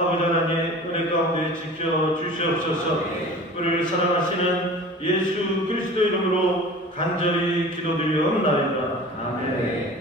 아버지 하나님 은혜 가운데 지켜 주시옵소서. 우리를 사랑하시는 예수 그리스도 이름으로 간절히 기도드리옵나이다. 아멘.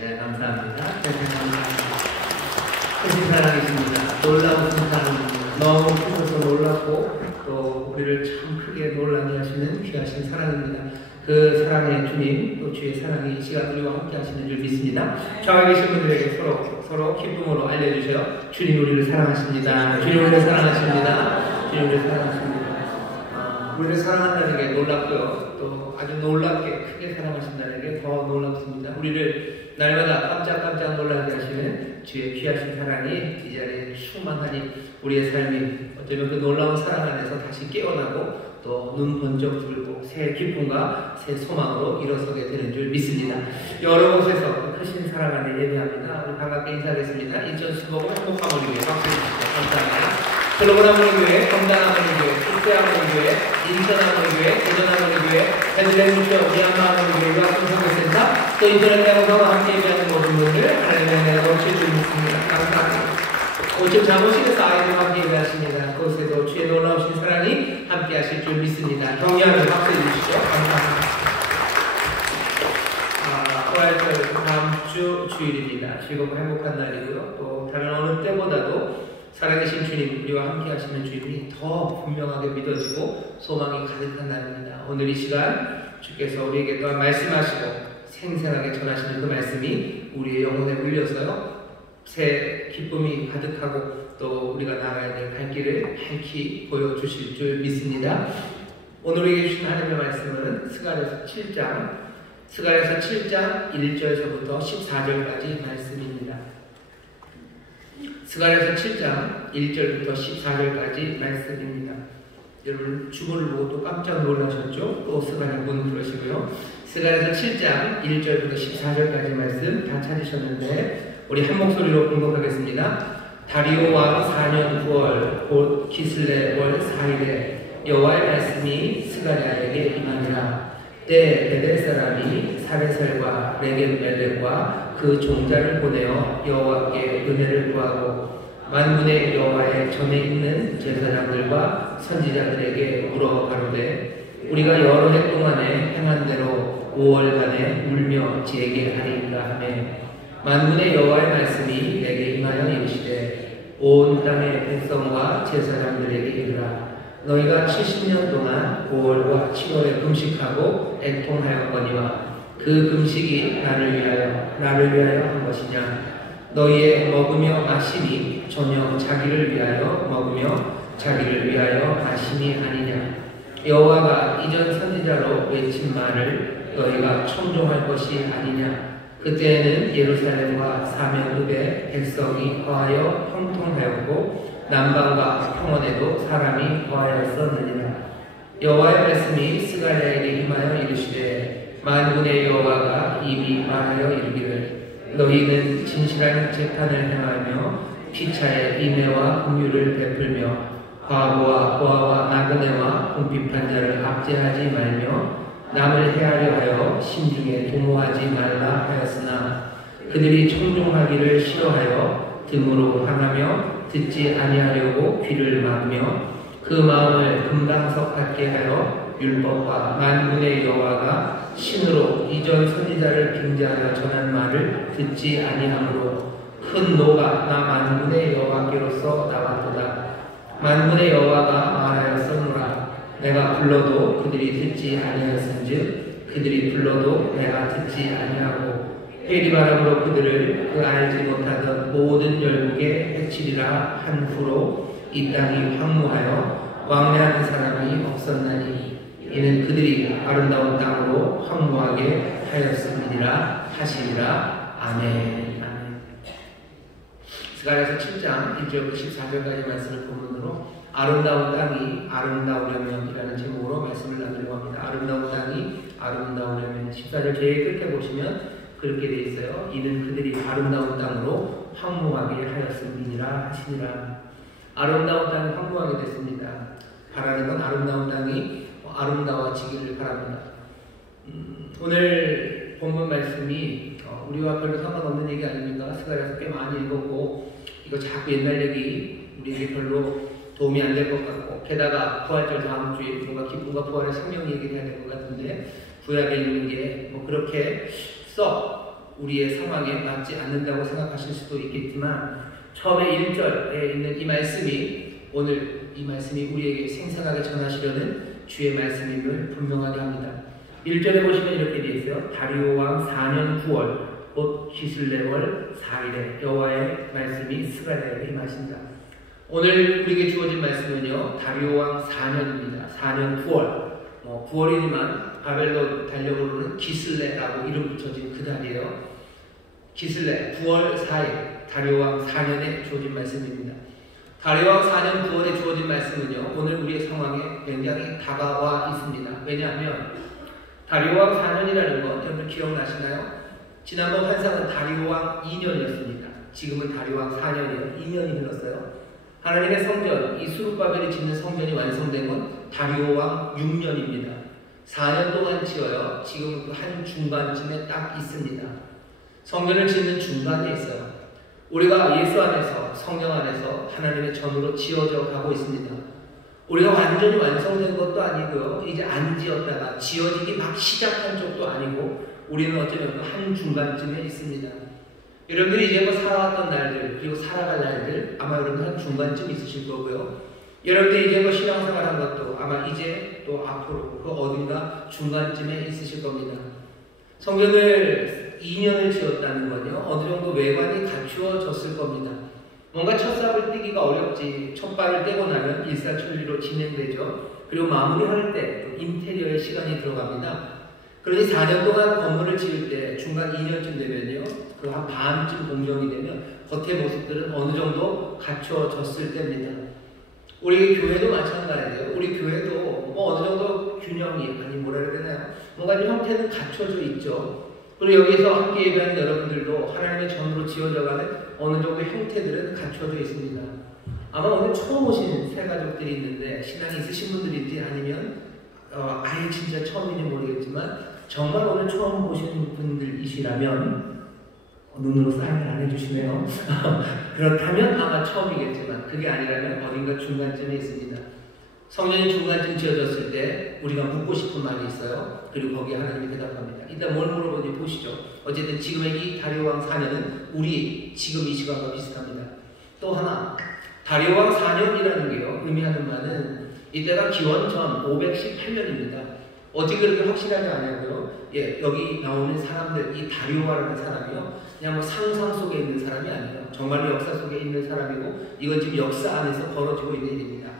잘 감사합니다. 크신 사랑이십니다. 놀라우신 사랑입니다. 너무 크셔서 놀랍고 또 우리를 참 크게 놀라게 하시는 귀하신 사랑입니다. 그 사랑의 주님, 또 주의 사랑이 이 시간 우리와 함께 하시는 줄 믿습니다. 좌우에 계신 분들에게 서로 기쁨으로 알려주세요. 주님 우리를 사랑하십니다. 주님 우리를 사랑하십니다. 주님 우리를 사랑하십니다. 우리를 사랑한다는 게 놀랍고요. 또 아주 놀랍게 크게 사랑하신다는 게 더 놀랍습니다. 우리를 날마다 깜짝깜짝 놀라게 하시는 주의 귀하신 사랑이 이 자리에 충만하니 우리의 삶이 어쩌면 그 놀라운 사랑 안에서 다시 깨어나고 또 눈 번쩍 들고 새 기쁨과 새 소망으로 일어서게 되는 줄 믿습니다. 여러 곳에서 그 크신 사랑 안에 예배합니다. 우리 반갑게 인사하겠습니다. 인천 수목원 행복하모니교회 박수 주시죠. 감사합니다. 글로벌하모니교회, 건강하모니교회, 국제하모니교회, 인천하모니교회, 대전하모니교회, 베들레헴 미얀마하모니교회, 유학성서교센터, 또 인터넷 방송과 함께 예배하는 모든 분들 하나님의 은혜가 넘칠 줄 믿습니다. 감사합니다. 오직 잠옷실에서 아이들과 함께 예배하십니다. 그곳에도 주의 놀라우신 사랑이 함께 하실 줄 믿습니다. 격려하는 박수 해주시죠. 감사합니다. 부활절 다음 주 주일입니다. 즐겁고 행복한 날이고요. 또 다른 어느 때보다도 살아계신 주님, 우리와 함께 하시는 주님이 더 분명하게 믿어지고 소망이 가득한 날입니다. 오늘 이 시간 주께서 우리에게 또한 말씀하시고 생생하게 전하시는 그 말씀이 우리의 영혼에 울려서요 새 기쁨이 가득하고 또 우리가 나가야 될 갈 길을 밝히 보여주실 줄 믿습니다. 오늘 우리에게 주신 하나님의 말씀은 스가랴서 7장 1절에서부터 14절까지 말씀입니다. 스가랴서 7장 1절부터 14절까지 말씀입니다. 여러분 주문을 보고 또 깜짝 놀라셨죠? 또 스가랴 본 그러시고요. 스가랴서 7장 1절부터 14절까지 말씀 다 찾으셨는데 우리 한 목소리로 공독하겠습니다. 다리오 왕 4년 9월 곧 기슬레 월 4일에 여호와의 말씀이 스가랴에게 임하니라. 때 베델 사람이 사레셀과 레겜멜렉과 그 종자를 보내어 여호와께 은혜를 구하고 만군의 여호와의 전에 있는 제사장들과 선지자들에게 물어 가로되 우리가 여러 해 동안에 행한 대로 5월간에 울며 제게하리이까 하매 만군의 여호와의 말씀이 내게 임하여 이르시되 온 땅의 백성과 제사장들에게 이르라. 너희가 70년 동안 5월과 7월에 금식하고 애통하였거니와 그 금식이 나를 위하여 한 것이냐. 너희의 먹으며 마심이 전혀 자기를 위하여 먹으며 자기를 위하여 마심이 아니냐. 여호와가 이전 선지자로 외친 말을 너희가 청종할 것이 아니냐. 그때에는 예루살렘과 사면읍에 백성이 거하여 형통하였고 남방과 평원에도 사람이 거하였었느니라. 여호와의 말씀이 스가랴에게 임하여 이르시되 만군의 여호와가 이미 말하여 이르기를 너희는 진실한 재판을 행하며 피차에 인애와 긍휼을 베풀며 과부와 고아와 나그네와 궁핍한 자를 압제하지 말며 남을 해하려 하여 심중에 도모하지 말라 하였으나 그들이 청종하기를 싫어하여 등으로 향하며 듣지 아니하려고 귀를 막으며 그 마음을 금강석 같게 하여 율법과 만군의 여호와가 신으로 이전 선지자를 빙자하여 전한 말을 듣지 아니하므로 큰 노가 나 만군의 여호와께로서 나왔도다. 만군의 여호와가 말하였으므라. 내가 불러도 그들이 듣지 아니하였은즉 그들이 불러도 내가 듣지 아니하고 회리바람으로 그들을 그 알지 못하던 모든 열국에 해치리라 한 후로 이 땅이 황무하여 왕래하는 사람이 없었나니 이는 그들이 아름다운 땅으로 황무하게 하였음이니라 하시니라. 아멘. 스가랴서 7장 1절부터 14절까지 말씀을 본문으로 아름다운 땅이 아름다우려면이라는 제목으로 말씀을 나누려고 합니다. 아름다운 땅이 아름다우려면 14절 제일 끝에 보시면 그렇게 되어 있어요. 이는 그들이 아름다운 땅으로 황무하게 하였음이니라 하시니라. 아름다운 땅이 황무하게 됐습니다. 바라는 건 아름다운 땅이 아름다워지기를 바랍니다. 오늘 본문 말씀이 우리와 별로 상관없는 얘기 아닙니까? 스가랴서 꽤 많이 읽었고 이거 자꾸 옛날 얘기 우리에게 별로 도움이 안 될 것 같고 게다가 부활절 다음 주에 뭔가 기쁨과 부활의 생명 얘기를 해야 될 것 같은데 구약에 있는 게 뭐 그렇게 썩 우리의 상황에 맞지 않는다고 생각하실 수도 있겠지만 처음에 1절에 있는 이 말씀이 오늘 이 말씀이 우리에게 생생하게 전하시려는 주의 말씀임을 분명하게 합니다. 1절에 보시면 이렇게 되어 있어요. 다리오 왕 4년 9월 곧 기슬레월 4일에 여호와의 말씀이 스가랴에게 임하신다. 오늘 우리에게 주어진 말씀은요. 다리오 왕 4년입니다. 4년 9월 9월이지만 바벨론 달력으로는 기슬레라고 이름 붙여진 그 달이에요. 기슬레 9월 4일 다리오 왕 4년에 주어진 말씀입니다. 다리오 왕 4년 9월에 주어진 말씀은요, 오늘 우리의 상황에 굉장히 다가와 있습니다. 왜냐하면 다리오 왕 4년이라는 건 여러분 기억나시나요? 지난번 환상은 다리오 왕 2년이었습니다. 지금은 다리오 왕 4년이에요. 2년이 흘렀어요. 하나님의 성전, 이 수룹바벨이 짓는 성전이 완성된 건 다리오 왕 6년입니다. 4년 동안 지어요. 지금 그 한 중반쯤에 딱 있습니다. 성전을 짓는 중간에 있어요. 우리가 예수 안에서, 성령 안에서 하나님의 전으로 지어져 가고 있습니다. 우리가 완전히 완성된 것도 아니고요. 이제 안 지었다가 지어지기 막 시작한 쪽도 아니고 우리는 어쩌면 한 중간쯤에 있습니다. 여러분들이 이제 뭐 살아왔던 날들 그리고 살아갈 날들 아마 여러분 한 중간쯤 있으실 거고요. 여러분들이 이제 뭐 신앙생활한 것도 아마 이제 또 앞으로 그 어딘가 중간쯤에 있으실 겁니다. 성전을 2년을 지었다는 건요, 어느 정도 외관이 갖추어졌을 겁니다. 뭔가 첫 삽을 떼기가 어렵지, 첫 발을 떼고 나면 일사천리로 진행되죠. 그리고 마무리할 때 인테리어의 시간이 들어갑니다. 그러니 4년 동안 건물을 지을 때 중간 2년쯤 되면요, 그 한 반쯤 공정이 되면 겉의 모습들은 어느 정도 갖추어졌을 때입니다. 우리 교회도 마찬가지예요. 우리 교회도 뭐 어느 정도 균형이, 아니 뭐라 그래야 되나요? 뭔가 형태는 갖춰져 있죠. 그리고 여기서 함께 예배하는 여러분들도 하나님의 전으로 지어져가는 어느 정도 형태들은 갖춰져 있습니다. 아마 오늘 처음 오신 새 가족들이 있는데 신앙이 있으신 분들인지 아니면 아예 진짜 처음인지 모르겠지만 정말 오늘 처음 보신 분들이시라면 눈으로 사인을 안 해주시네요. 그렇다면 아마 처음이겠지만 그게 아니라면 어딘가 중간쯤에 있습니다. 성전이 중간쯤 지어졌을 때 우리가 묻고 싶은 말이 있어요. 그리고 거기에 하나님이 대답합니다. 일단 뭘 물어보는지 보시죠. 어쨌든 지금의 이 다리오 왕 4년은 우리 지금 이 시간과 비슷합니다. 또 하나, 다리오 왕 4년이라는 게요, 의미하는 바는 이때가 기원전 518년입니다. 어떻게 그렇게 확실하지 않냐고요? 예, 여기 나오는 사람들, 이 다리오라는 사람이요, 그냥 뭐 상상 속에 있는 사람이 아니에요. 정말로 역사 속에 있는 사람이고, 이건 지금 역사 안에서 벌어지고 있는 일입니다.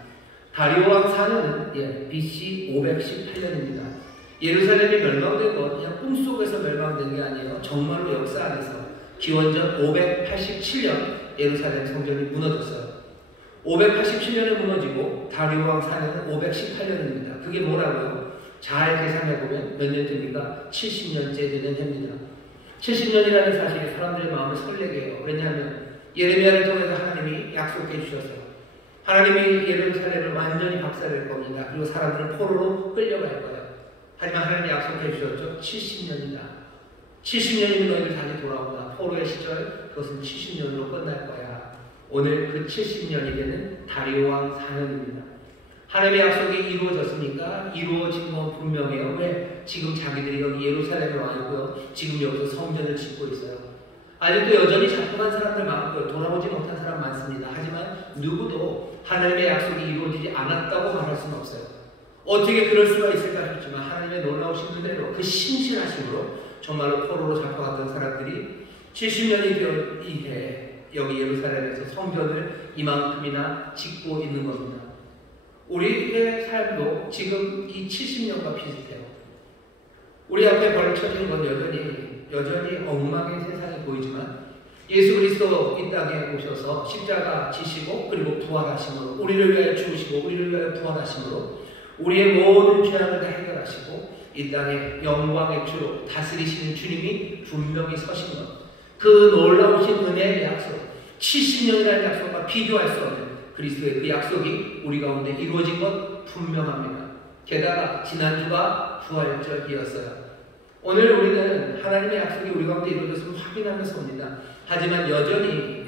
다리오 왕 4년은 예, BC 518년입니다. 예루살렘이 멸망된 건 그냥 꿈속에서 멸망된 게 아니에요. 정말로 역사 안에서 기원전 587년 예루살렘 성전이 무너졌어요. 587년에 무너지고 다리오 왕 4년은 518년입니다. 그게 뭐라고요? 잘 계산해보면 몇 년쯤입니까? 70년째 되는 해입니다. 70년이라는 사실이 사람들의 마음을 설레게 해요. 왜냐하면 예레미야를 통해서 하나님이 약속해 주셨어요. 하나님이 예루살렘을 완전히 박살낼 겁니다. 그리고 사람들은 포로로 끌려갈 거예요. 하지만 하나님이 약속해 주셨죠. 70년이다. 70년이면 너희들 다시 돌아온다. 포로의 시절, 그것은 70년으로 끝날 거야. 오늘 그 70년이 되는 다리오 왕 4년입니다. 하나님의 약속이 이루어졌으니까 이루어진 건 분명해요. 왜? 지금 자기들이 여기 예루살렘에 와 있고요. 지금 여기서 성전을 짓고 있어요. 아직도 여전히 잡혀간 사람들 많고요. 돌아오지 못한 사람 많습니다. 하지만 누구도 하나님의 약속이 이루어지지 않았다고 말할 수는 없어요. 어떻게 그럴 수가 있을까 싶지만 하나님의 놀라우신 은혜로 그 신실하심으로 정말로 포로로 잡혀갔던 사람들이 70년이 되어 이해 여기 예루살렘에서 성전을 이만큼이나 짓고 있는 겁니다. 우리의 삶도 지금 이 70년과 비슷해요. 우리 앞에 벌쳐진 건 여전히 엉망의 세상이 보이지만 예수 그리스도 이 땅에 오셔서 십자가 지시고 그리고 부활하심으로 우리를 위하여 죽으시고 우리를 위하여 부활하심으로 우리의 모든 죄악을 다 해결하시고 이 땅에 영광의 주로 다스리시는 주님이 분명히 서신 것, 그 놀라우신 은혜의 약속, 70년이라는 약속과 비교할 수 없는 그리스도의 그 약속이 우리 가운데 이루어진 것 분명합니다. 게다가 지난주가 부활절이었어요. 오늘 우리는 하나님의 약속이 우리 가운데 이루어졌음을 확인하면서 옵니다. 하지만 여전히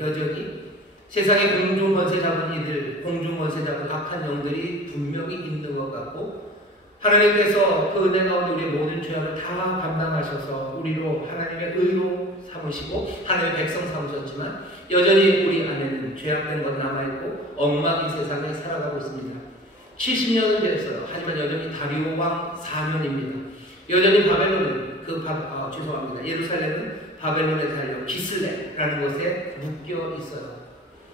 세상에 공중권세 잡은 이들, 공중권세 잡은 악한 영들이 분명히 있는 것 같고 하나님께서 그 은혜 가운데 우리의 모든 죄악을 다 감당하셔서 우리로 하나님의 의로 삼으시고 하나님의 백성 삼으셨지만 여전히 우리 안에는 죄악된 것 남아있고 엉망인 세상에 살아가고 있습니다. 70년은 됐어요. 하지만 여전히 다리오 왕 4년입니다. 여전히 바벨론은 예루살렘은 바벨론에 달려 기슬레라는 곳에 묶여 있어요.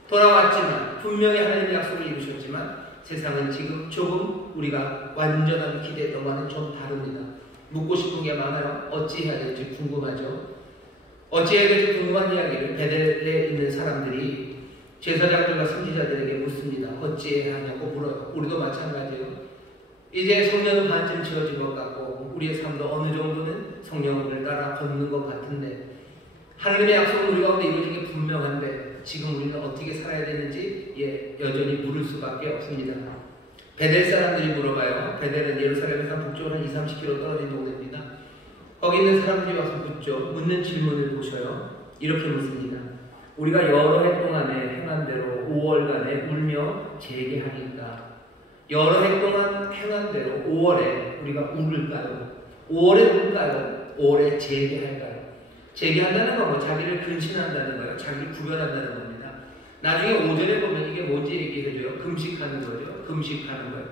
돌아왔지만 분명히 하나님의 약속을 이루셨지만 세상은 지금 조금 우리가 완전한 기대했던 것과는 좀 다릅니다. 묻고 싶은 게 많아요. 어찌해야 될지 궁금하죠. 어찌해야 될지 궁금한 이야기를 베델에 있는 사람들이 제사장들과 선지자들에게 묻습니다. 어찌해야 하냐고 물어요. 우리도 마찬가지예요. 이제 성령은 반쯤 채워진 것 같고 우리의 삶도 어느 정도는 성령을 따라 걷는 것 같은데 하나님의 약속은 우리 가운데 이루어진 게 분명한데 지금 우리는 어떻게 살아야 되는지 여전히 물을 수밖에 없습니다. 베델 사람들이 물어봐요. 베델은 예루살렘에서 북쪽으로 한 20-30km 떨어진 동네입니다. 거기 있는 사람들이 와서 묻죠. 묻는 질문을 보셔요. 이렇게 묻습니다. 우리가 여러 해 동안에 행한 대로 5월간에 울며 재개하니까 여러 해 동안 행한 대로 5월에 우리가 울을까요? 5월에 울까요? 5월에 재개할까요? 재개한다는 건 뭐 자기를 근신한다는 거예요. 자기를 구별한다는 겁니다. 나중에 5절에 보면 이게 뭔지 얘기해줘요. 금식하는 거죠. 금식하는 거예요.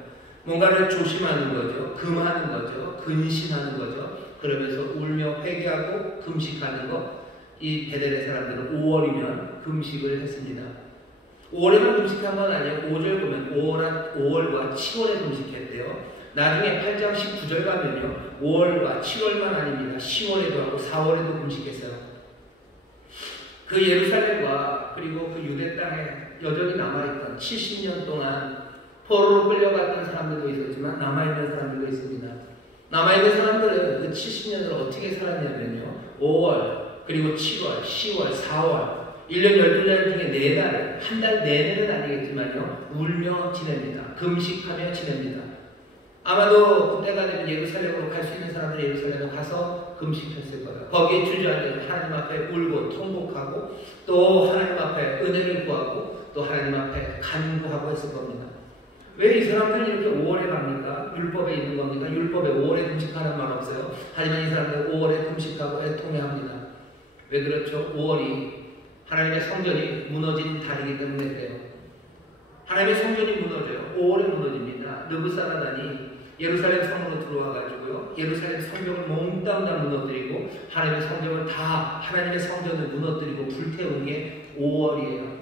뭔가를 조심하는 거죠. 금하는 거죠. 근신하는 거죠. 그러면서 울며 회개하고 금식하는 것. 이 베델의 사람들은 5월이면 금식을 했습니다. 5월에만 금식한 건 아니에요. 5절 보면 5월과 7월에 금식했대요. 나중에 8장 19절 가면요. 5월과 7월만 아닙니다. 10월에도 하고 4월에도 금식했어요. 그 예루살렘과 그리고 그 유대 땅에 여전히 남아있던 70년 동안 포로로 끌려갔던 사람들도 있었지만 남아있는 사람들도 있습니다. 남아있는 사람들은 그 70년을 어떻게 살았냐면요. 5월, 그리고 7월, 10월, 4월 1년 12달 중에 4달, 한 달 내내는 아니겠지만요. 울며 지냅니다. 금식하며 지냅니다. 아마도 그때가 되면 예루살렘으로 갈 수 있는 사람들이 예루살렘에 가서 금식했을 거예요. 거기에 주저앉아서 하나님 앞에 울고 통곡하고 또 하나님 앞에 은혜를 구하고 또 하나님 앞에 간구하고 했을 겁니다. 왜 이 사람들이 이렇게 5월에 갑니까? 율법에 있는 겁니까? 율법에 5월에 금식하는 말 없어요. 하지만 이 사람들 5월에 금식하고 애통해 합니다. 왜 그렇죠? 5월이 하나님의 성전이 무너진 달이기 때문에 그래요. 하나님의 성전이 무너져요. 5월에 무너집니다. 느부사라단이 예루살렘 성으로 들어와가지고요. 예루살렘 성벽을 몽땅 다 무너뜨리고 하나님의 성전을 다 하나님의 성전을 무너뜨리고 불태운 게 5월이에요.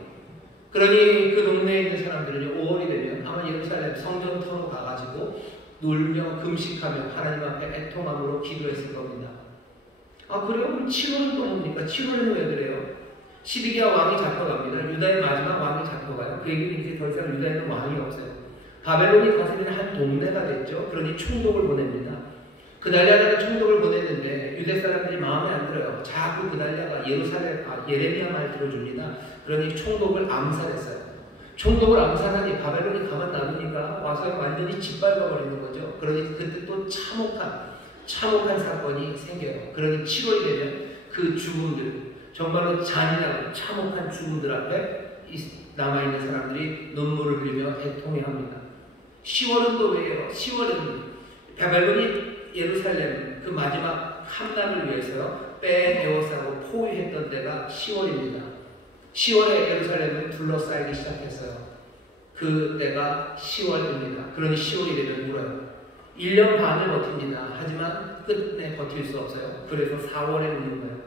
그러니 그 동네에 있는 사람들은 5월이 되면 아마 예루살렘 성전터로 가가지고 놀며 금식하며 하나님 앞에 애통함으로 기도했을 겁니다. 아 그래요? 그럼 7월은 또 뭡니까? 7월은 왜 그래요? 시드기야 왕이 잡혀갑니다. 유다의 마지막 왕이 잡혀가요. 그 얘기는 이제 더 이상 유다에는 왕이 없어요. 바벨론이 다스리는 한 동네가 됐죠. 그러니 총독을 보냅니다. 그달랴라는 총독을 보냈는데 유대 사람들이 마음에 안 들어요. 자꾸 그달랴가 예레미야 말 들어줍니다. 그러니 총독을 암살했어요. 총독을 암살하니 바벨론이 가만 놔두니까 와서 완전히 짓밟아버리는 거죠. 그러니 그때 또 참혹한 사건이 생겨요. 그러니 7월이 되면 그 죽음들, 정말로 잔인하고 참혹한 죽음들 앞에 남아있는 사람들이 눈물을 흘리며 애통해합니다. 10월은 또 왜요? 10월은 바벨론이 예루살렘 그 마지막 함락을 위해서 빼내어싸고 포위했던 때가 10월입니다. 10월에 예루살렘은 둘러싸이기 시작했어요. 그 때가 10월입니다. 그러니 10월이 되면 울어요. 1년 반을 버팁니다. 하지만 끝내 버틸 수 없어요. 그래서 4월에 우는 거예요.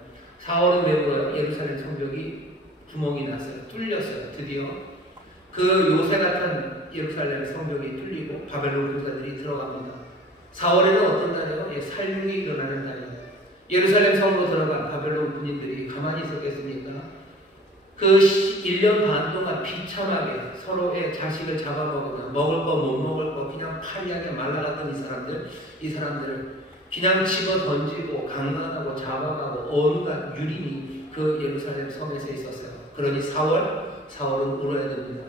4월은 왜 울어요? 예루살렘 성벽이 구멍이 났어요. 뚫렸어요. 드디어 그 요새 같은 예루살렘 성벽이 뚫리고 바벨론 군사들이 들어갑니다. 4월에는 어떤 날이에요? 살육이 일어나는 날이에요. 예루살렘 성으로 들어간 바벨론 군인들이 가만히 있었겠습니까? 그 1년 반 동안 비참하게 서로의 자식을 잡아먹으면 먹을 거 못 먹을 거 그냥 파리하게 말라갔던 이 사람들을 그냥 집어 던지고 강간하고 잡아가고 온갖 유린이 그 예루살렘 성에서 있었어요. 그러니 4월은 울어야 됩니다.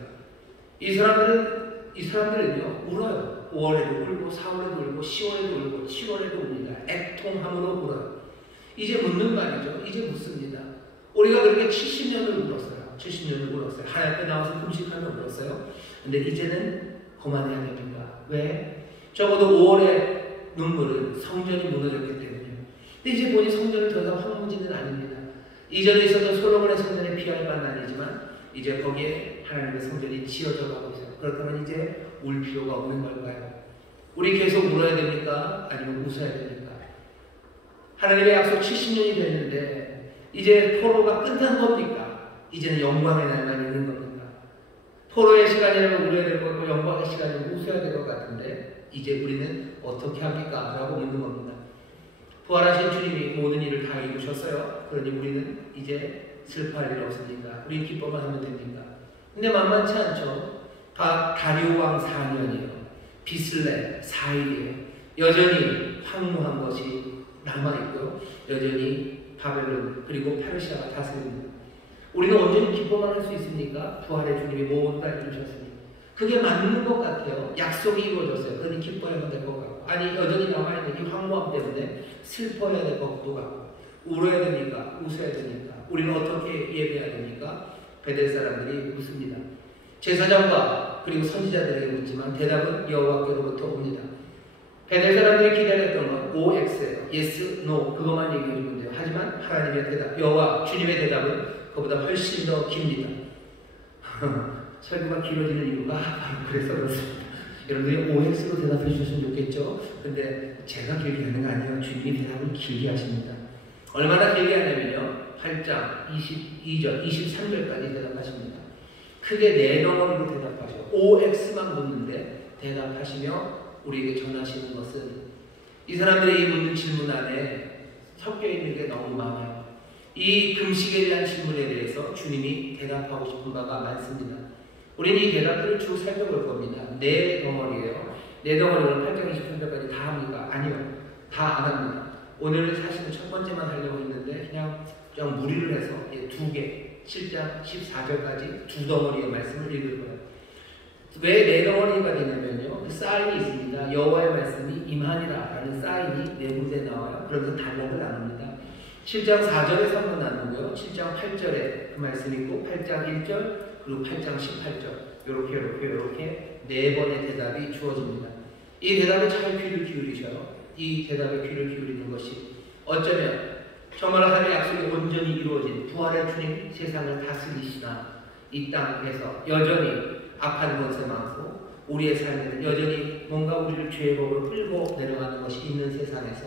이 사람들은요 울어요. 5월에도 울고 4월에도 울고 10월에도 울고 7월에도 웁니다. 애통함으로 울어요. 이제 묻는 말이죠. 이제 묻습니다. 우리가 그렇게 70년을 울었어요. 70년을 울었어요. 하나님 앞에 나와서 금식하며 울었어요. 근데 이제는 그만해야 됩니다. 왜? 적어도 5월의 눈물은 성전이 무너졌기 때문이에요. 근데 이제 보니 성전은 더 이상 황무지는 아닙니다. 이전에 있었던 솔로몬의 성전에 비할 바는 아니지만 이제 거기에 하나님의 성전이 지어져 가고 있어요. 그렇다면 이제 울 필요가 없는 걸까요? 우리 계속 울어야 됩니까? 아니면 웃어야 됩니까? 하나님의 약속 70년이 됐는데 이제 포로가 끝난 겁니까? 이제는 영광의 날만 있는 겁니까? 포로의 시간이라면 울어야 될 거고 영광의 시간이라면 웃어야 될 것 같은데 이제 우리는 어떻게 합니까? 라고 묻는 겁니다. 부활하신 주님이 모든 일을 다 이루셨어요. 그러니 우리는 이제 슬퍼할 일 없으니까 우리 기뻐만 하면 됩니다. 근데 만만치 않죠. 다리오 왕 4년이에요. 비슬레 4일이에요. 여전히 황무한 것이 남아있고요. 여전히 바벨론 그리고 페르시아가 다스립니다. 우리는 언제는 기뻐만 할 수 있습니까? 부활의 주님이 모든 걸 이루셨으니. 그게 맞는 것 같아요. 약속이 이루어졌어요. 그러니 기뻐해야 될 것 같고. 아니 여전히 남아있는 이 황무함 때문에 슬퍼해야 될 것도 같고. 울어야 됩니까? 웃어야 됩니까? 우리는 어떻게 예배해야 됩니까? 베델 사람들이 묻습니다. 제사장과 그리고 선지자들에게 묻지만 대답은 여호와께로부터 옵니다. 베델 사람들이 기다렸던 건 OX예요. Yes, No 그것만 얘기해 주면 돼요. 하지만 하나님의 대답, 여호와 주님의 대답은 그보다 훨씬 더 깁니다. 설교가 길어지는 이유가 바로 그래서 그렇습니다. 여러분들이 OX로 대답해 주셨으면 좋겠죠. 근데 제가 길게 하는 거 아니에요. 주님이 대답을 길게 하십니다. 얼마나 길게 하냐면요. 8장 22절, 23절까지 대답하십니다. 크게 4덩어리로 대답하셔. OX만 묻는데 대답하시며 우리에게 전하시는 것은 이 사람들이 묻는 질문 안에 섞여 있는 게 너무 많아요. 이 금식에 대한 질문에 대해서 주님이 대답하고 싶은 바가 많습니다. 우리는 이 대답들을 쭉 살펴볼 겁니다. 4덩어리예요. 4덩어리로 8장 23절까지 다 합니까? 아니요. 다 안 합니다. 오늘은 사실은 첫 번째만 하려고 했는데 그냥 무리를 해서 2개, 7장 14절까지 2덩어리의 말씀을 읽을 거예요. 왜 4덩어리가 되냐면요. 그 사인이 있습니다. 여호와의 말씀이 임하니라 라는 사인이 4군데 나와요. 그래서 단락을 나눕니다. 7장 4절에서 한번 나누고요. 7장 8절에 그 말씀이 있고 8장 1절 그리고 8장 18절 이렇게 4번의 대답이 주어집니다. 이 대답에 잘 귀를 기울이셔요. 이 대답에 귀를 기울이는 것이 어쩌면 정말 하나님의 약속이 온전히 이루어진 부활의 주님 세상을 다스리시나 이 땅에서 여전히 악한 것에 많고 우리의 삶에는 여전히 뭔가 우리를 죄의 법으로 끌고 내려가는 것이 있는 세상에서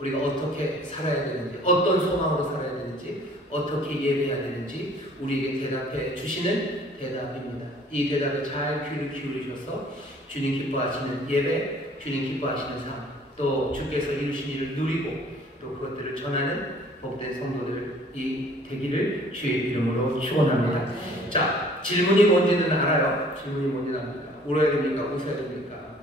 우리가 어떻게 살아야 되는지 어떤 소망으로 살아야 되는지 어떻게 예배해야 되는지 우리에게 대답해 주시는 대답입니다. 이 대답에 잘 귀를 기울이셔서 주님 기뻐하시는 예배, 주님 기뻐하시는 삶, 또 주께서 이루신 일을 누리고 또 그것들을 전하는 복된 성도들이 되기를 주의 이름으로 축원합니다. 자, 질문이 뭔지는 알아요. 질문이 뭔지는 압니다. 울어야 됩니까? 웃어야 됩니까?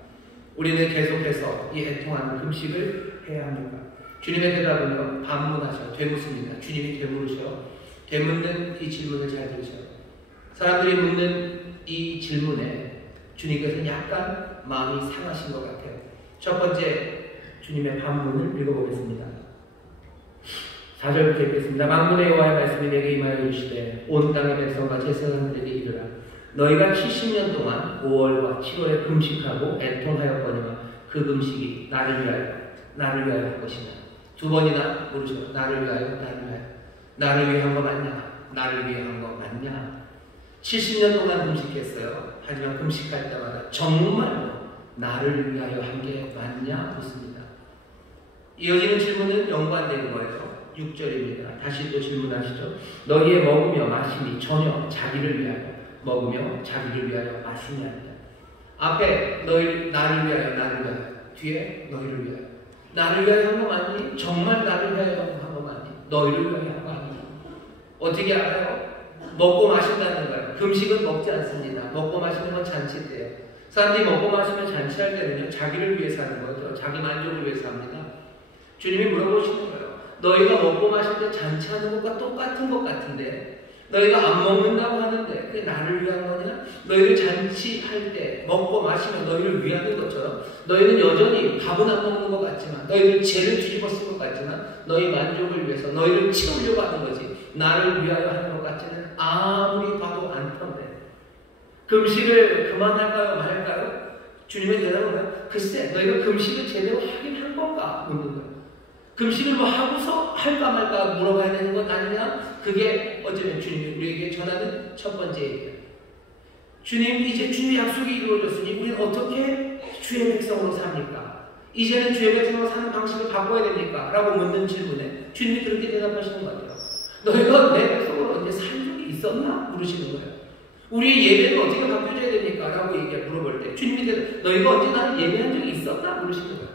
우리는 계속해서 이 애통하는 금식을 해야 합니까? 주님의 대답은요, 반문하셔, 되묻습니다. 주님이 되물으셔. 되묻는 이 질문을 잘 들으셔요. 사람들이 묻는 이 질문에 주님께서는 약간 마음이 상하신 것 같아요. 첫 번째 주님의 반문을 읽어보겠습니다. 4절부터 읽겠습니다. 만군의 여호와의 말씀이 내게 임하여 이르시되 온 땅의 백성과 제사장들에게 이르라. 너희가 70년 동안 5월과 7월에 금식하고 애통하였거니와 그 금식이 나를 위하여 할 것이냐. 2번이나 물으셔. 나를 위하여. 나를 위한 거 맞냐? 나를 위한 거 맞냐? 70년 동안 금식했어요. 하지만 금식할 때마다 정말로 나를 위하여 한 게 맞냐? 묻습니다. 이어지는 질문은 연관되는 거예요. 6절입니다. 다시 또 질문하시죠. 너희의 먹으며 마심이 전혀 자기를 위하여 먹으며 자기를 위하여 마심이 아니다. 앞에 나를 위하여 뒤에 너희를 위하여. 나를 위하여 한 거 맞니? 정말 나를 위하여 한 거 맞니? 너희를 위하여 한 거 아니니? 어떻게 알아요? 먹고 마신다는 거예요. 금식은 먹지 않습니다. 먹고 마시는 건 잔치 때예요. 사람들이 먹고 마시면 잔치할 때는요, 자기를 위해서 하는 거죠. 자기 만족을 위해서 합니다. 주님이 물어보시는 거예요. 너희가 먹고 마실 때 잔치하는 것과 똑같은 것 같은데 너희가 안 먹는다고 하는데 그게 나를 위한 거냐? 너희를 잔치할 때 먹고 마시면 너희를 위하는 것처럼 너희는 여전히 밥은 안 먹는 것 같지만 너희들 죄를 뒤집어 쓴 것 같지만 너희 만족을 위해서 너희를 채우려고 하는 거지 나를 위하여 하는 것 같지는 아무리 봐도 않던데 금식을 그만할까요? 말할까요? 주님의 대답은 글쎄 너희가 금식을 제대로 하긴 한 건가? 묻는 거예요. 금식을 뭐 하고서 할까 말까 물어봐야 되는 건 아니냐? 그게 어쩌면 주님이 우리에게 전하는 첫 번째 얘기예요. 주님, 이제 주의 약속이 이루어졌으니 우리는 어떻게 주의 백성으로 삽니까? 이제는 주의 백성으로 사는 방식을 바꿔야 됩니까? 라고 묻는 질문에 주님이 그렇게 대답하시는 것 같아요. 너희가 내 백성으로 언제 산 적이 있었나? 물으시는 거예요. 우리의 예배는 어떻게 바뀌어져야 됩니까? 라고 물어볼 때 주님이 너희가 언제 나를 예배한 적이 있었나? 물으시는 거예요.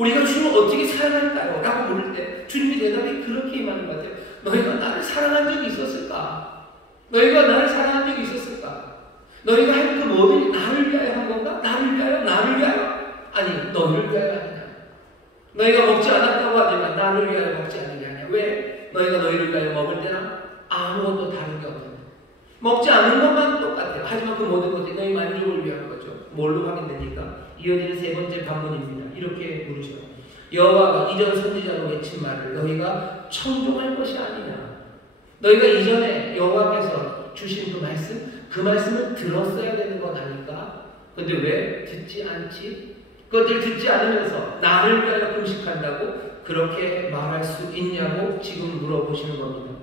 우리가 주님을 어떻게 사랑할까요? 라고 물을 때 주님의 대답이 그렇게 임하는 것 같아요. 너희가 나를 사랑한 적이 있었을까? 너희가 나를 사랑한 적이 있었을까? 너희가 한 그 모든 나를 위하여 한 건가? 나를 위하여? 나를 위하여? 아니, 너희를 위하여 하느냐? 너희가 먹지 않았다고 하지만 나를 위하여 먹지 않느냐? 왜? 너희가 너희를 위하여 먹을 때나 아무것도 다른 게 없는데 먹지 않은 것만 똑같아요. 하지만 그 모든 것이 너희 만족을 위한 거죠. 뭘로 확인됩니까? 이어지는 세 번째 반문입니다. 이렇게 물으셔요. 여호와가 이전 선지자로 외친 말을 너희가 청종할 것이 아니냐. 너희가 이전에 여호와께서 주신 그 말씀을 들었어야 되는 것 아닐까? 근데 왜 듣지 않지? 그것들 듣지 않으면서 나를 위하여 금식한다고 그렇게 말할 수 있냐고 지금 물어보시는 겁니다.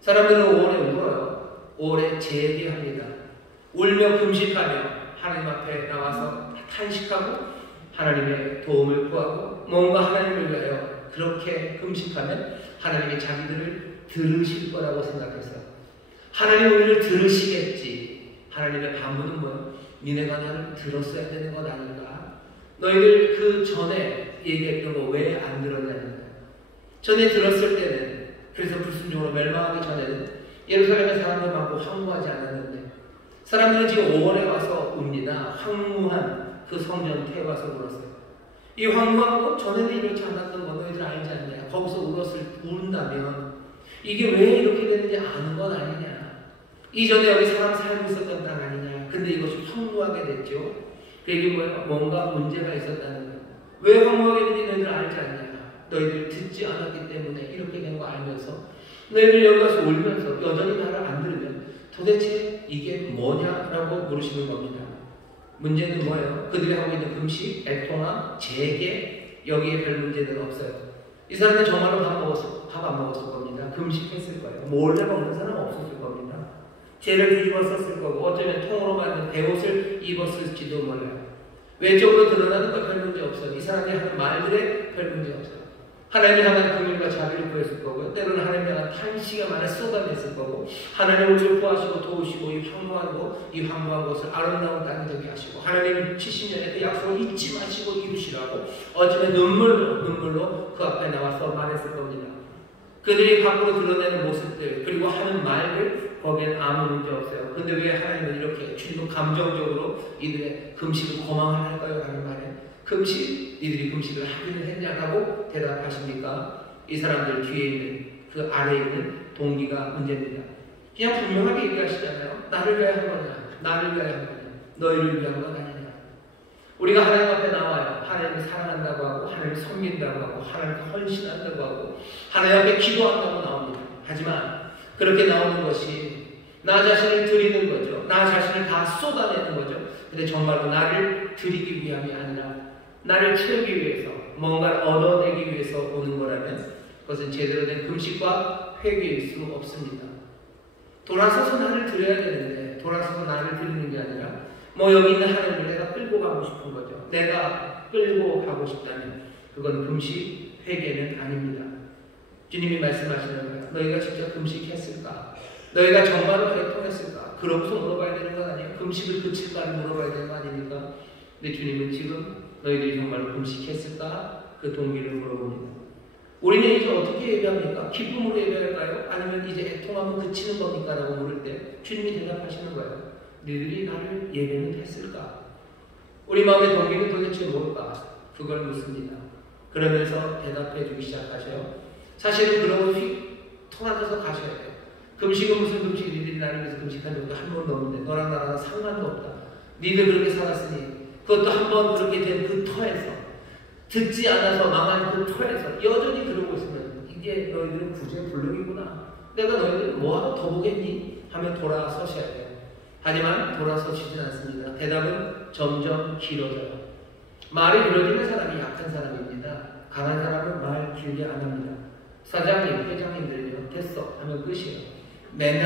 사람들은 5월에 울어요. 5월에 재기합니다. 울며 금식하며 하나님 앞에 나와서 탄식하고 하나님의 도움을 구하고 뭔가 하나님을 위하여 그렇게 금식하면 하나님이 자기들을 들으실 거라고 생각해서 하나님 우리를 들으시겠지. 하나님의 반문은 뭐예요? 니네가 나를 들었어야 되는 것 아닌가? 너희들 그 전에 얘기했던 거 왜 안 들었냐는 거예요. 전에 들었을 때는 그래서 불순종으로 멸망하기 전에는 예루살렘의 사람들 많고 황무하지 않았는데 사람들은 지금 5월에 와서 웁니다. 황무한 그 성전 태와서 울었어요. 이 황무한 것 전에는 이렇지 않았던 거 너희들 알지 않냐? 거기서 울은다면 이게 왜 이렇게 되는지 아는 건 아니냐? 이전에 여기 사람 살고 있었던 땅 아니냐? 근데 이것이 황무하게 됐죠. 그 얘기 뭐예요? 뭔가 문제가 있었다는 거예요. 왜 황무하게 됐는지 너희들 알지 않냐? 너희들 듣지 않았기 때문에 이렇게 된 거 알면서 너희들 여기 와서 울면서 여전히 나를 안 들으면 도대체 이게 뭐냐라고 물으시는 겁니다. 문제는 뭐예요? 그들이 하고 있는 금식, 애통함, 재개 여기에 별 문제는 없어요. 이 사람은 정말로 밥 안 먹었을 겁니다. 금식했을 거예요. 몰래 먹는 사람 없었을 겁니다. 죄를 뒤집어 썼을 거고 어쩌면 통으로 만든 베옷을 입었을지도 몰라요. 외적으로 드러나는 거 별 문제 없어요. 이 사람이 하는 말들에 별 문제 없어요. 하나님을 향한 긍휼과 자비를 구했을 거고요. 때로는 하나님을 향한 탄식을 쏟아냈을 거고 하나님을 우리를 구하시고 도우시고 이 황무한 것을 아름다운 땅이 되게 하시고 하나님 70년의 그 약속을 잊지 마시고 이루시라고 어쩌면 눈물로 그 앞에 나와서 말했을 겁니다. 그들이 밖으로 드러내는 모습들 그리고 하는 말들 거기엔 아무 문제 없어요. 근데 왜 하나님은 이렇게 주님도 감정적으로 이들의 금식을 거망할까요? 라는 말에 금식, 이들이 금식을 하기는 했냐고 대답하십니까? 이 사람들 뒤에 있는 그 아래에 있는 동기가 문제입니다. 그냥 분명하게 얘기하시잖아요. 나를 위하여 한 거냐? 나를 위하여 한 거냐? 너희를 위한 건 아니냐? 우리가 하나님 앞에 나와요. 하나님을 사랑한다고 하고 하나님을 섬긴다고 하고 하나님께 헌신한다고 하고 하나님 앞에 기도한다고 나옵니다. 하지만 그렇게 나오는 것이 나 자신을 드리는 거죠. 나 자신을 다 쏟아내는 거죠. 근데 정말로 나를 드리기 위함이 아니라 나를 채우기 위해서 뭔가를 얻어내기 위해서 오는 거라면 그것은 제대로 된 금식과 회개일 수 없습니다. 돌아서서 나를 드려야 되는데 돌아서서 나를 드리는 게 아니라 뭐 여기 있는 하나님을 내가 끌고 가고 싶은 거죠. 내가 끌고 가고 싶다면 그건 금식, 회개는 아닙니다. 주님이 말씀하시는 거예요. 너희가 진짜 금식했을까? 너희가 정말로 애통했을까? 그러고서 물어봐야 되는 건 아니에요. 금식을 그칠까를 물어봐야 되는 거 아닙니까? 근데 주님은 지금 너희들이 정말로 금식했을까? 그 동기를 물어봅니다. 우리는 이제 어떻게 예배합니까? 기쁨으로 예배할까요? 아니면 이제 애통하면 그치는 겁니까? 라고 물을 때 주님이 대답하시는 거예요. 너희들이 나를 예배는 했을까? 우리 마음의 동기는 도대체 뭘까? 그걸 묻습니다. 그러면서 대답해 주기 시작하셔요. 사실은 그러고 토라져서 가셔야 돼요. 금식은 무슨 금식? 니들이 나를 위해서 금식한 적도 한 번도 없는데 너랑 나랑 상관도 없다. 니들 그렇게 살았으니 그것도 한 번 그렇게 된 그 터에서 듣지 않아서 망한 그 터에서 여전히 그러고 있으면 이게 너희들은 구제 불능이구나. 내가 너희들 뭐하러 더 보겠니? 하면 돌아서셔야 돼요. 하지만 돌아서시진 않습니다. 대답은 점점 길어져요. 말이 길어지는 사람이 약한 사람입니다. 강한 사람은 말 길게 안 합니다. 사장님, 회장님들은요, 됐어 하면 끝이에요. 맨날